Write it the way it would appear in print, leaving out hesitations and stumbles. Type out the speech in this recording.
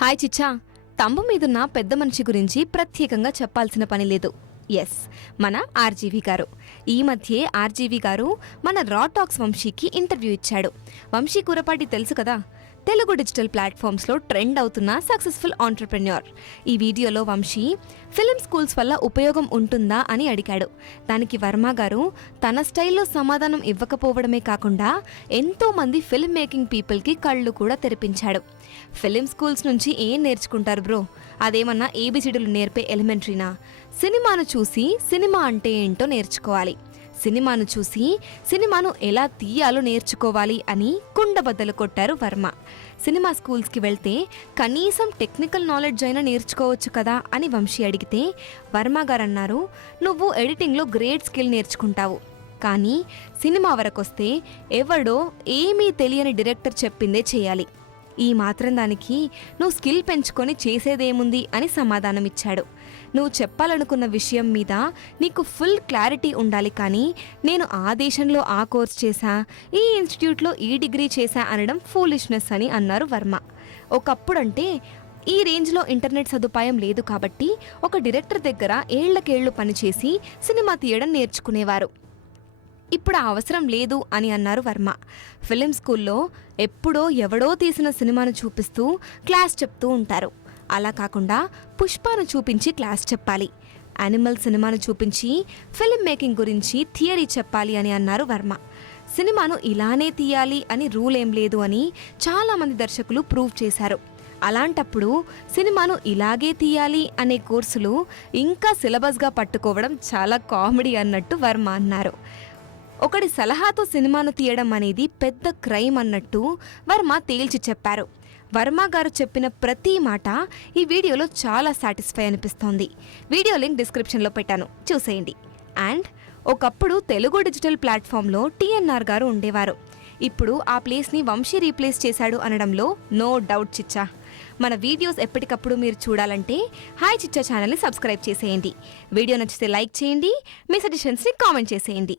Hi చిచ్చా, thumb మీదున్న పెద్ద మనిషి గురించి ప్రత్యేకంగా చెప్పాల్సిన పని లేదు. ఎస్, మన ఆర్జీవి గారు. ఈ మధ్యే ఆర్జీవి గారు మన రా టాక్స్ వంశీకి ఇంటర్వ్యూ ఇచ్చాడు. వంశీ కురపాటి తెలుసు కదా, తెలుగు డిజిటల్ ప్లాట్ఫామ్స్లో ట్రెండ్ అవుతున్న సక్సెస్ఫుల్ ఆంటర్ప్రెన్యూర్. ఈ వీడియోలో వంశీ ఫిల్మ్ స్కూల్స్ వల్ల ఉపయోగం ఉంటుందా అని అడిగాడు. దానికి వర్మ గారు తన స్టైల్లో సమాధానం ఇవ్వకపోవడమే కాకుండా ఎంతో మంది ఫిల్మ్ మేకింగ్ పీపుల్కి కళ్ళు కూడా తెరిపించాడు. ఫిలిం స్కూల్స్ నుంచి ఏం నేర్చుకుంటారు బ్రో? అదేమన్నా ఏబిసిడీలు నేర్పే ఎలిమెంటరీనా? సినిమాను చూసి సినిమా అంటే ఏంటో నేర్చుకోవాలి, సినిమాను చూసి సినిమాను ఎలా తీయాలో నేర్చుకోవాలి అని కుండబద్దలు కొట్టారు వర్మ. సినిమా స్కూల్స్కి వెళ్తే కనీసం టెక్నికల్ నాలెడ్జ్ అయినా నేర్చుకోవచ్చు కదా అని వంశీ అడిగితే వర్మ గారు అన్నారు, నువ్వు ఎడిటింగ్లో గ్రేట్ స్కిల్ నేర్చుకుంటావు, కానీ సినిమా వరకొస్తే ఎవడో ఏమీ తెలియని డైరెక్టర్ చెప్పిందే చేయాలి. ఈ మాత్రం దానికి నువ్వు స్కిల్ పెంచుకొని చేసేదేముంది అని సమాధానమిచ్చాడు. నువ్వు చెప్పాలనుకున్న విషయం మీద నీకు ఫుల్ క్లారిటీ ఉండాలి, కానీ నేను ఆ దేశంలో ఆ కోర్స్ చేశా, ఈ ఇన్స్టిట్యూట్లో ఈ డిగ్రీ చేశా అనడం ఫూలిష్నెస్ అని అన్నారు వర్మ. ఒకప్పుడంటే ఈ రేంజ్లో ఇంటర్నెట్ సదుపాయం లేదు కాబట్టి ఒక డైరెక్టర్ దగ్గర ఏళ్లకేళ్లు పనిచేసి సినిమా తీయడం నేర్చుకునేవారు. ఇప్పుడు ఆ అవసరం లేదు అని అన్నారు వర్మ. ఫిలిం స్కూల్లో ఎప్పుడో ఎవడో తీసిన సినిమాను చూపిస్తూ క్లాస్ చెప్తూ ఉంటారు. అలా కాకుండా పుష్పను చూపించి క్లాస్ చెప్పాలి, యానిమల్ సినిమాను చూపించి ఫిలిం మేకింగ్ గురించి థియరీ చెప్పాలి అని అన్నారు వర్మ. సినిమాను ఇలానే తీయాలి అని రూల్ ఏం లేదు అని చాలామంది దర్శకులు ప్రూవ్ చేశారు. అలాంటప్పుడు సినిమాను ఇలాగే తీయాలి అనే కోర్సులు ఇంకా సిలబస్గా పట్టుకోవడం చాలా కామెడీ అన్నట్టు వర్మ అన్నారు. ఒకడి సలహాతో సినిమాను తీయడం అనేది పెద్ద క్రైమ్ అన్నట్టు వర్మ తేల్చి చెప్పారు. వర్మ గారు చెప్పిన ప్రతి మాట ఈ వీడియోలో చాలా సాటిస్ఫై అనిపిస్తోంది. వీడియో లింక్ డిస్క్రిప్షన్లో పెట్టాను, చూసేయండి. అండ్ ఒకప్పుడు తెలుగు డిజిటల్ ప్లాట్ఫామ్లో టీఎన్ఆర్ గారు ఉండేవారు. ఇప్పుడు ఆ ప్లేస్ని వంశీ రీప్లేస్ చేశాడు అనడంలో నో డౌట్ చిచ్చా. మన వీడియోస్ ఎప్పటికప్పుడు మీరు చూడాలంటే హాయ్ చిచ్చా ఛానల్ని సబ్స్క్రైబ్ చేసేయండి. వీడియో నచ్చితే లైక్ చేయండి, మీ సజెషన్స్ని కామెంట్ చేసేయండి.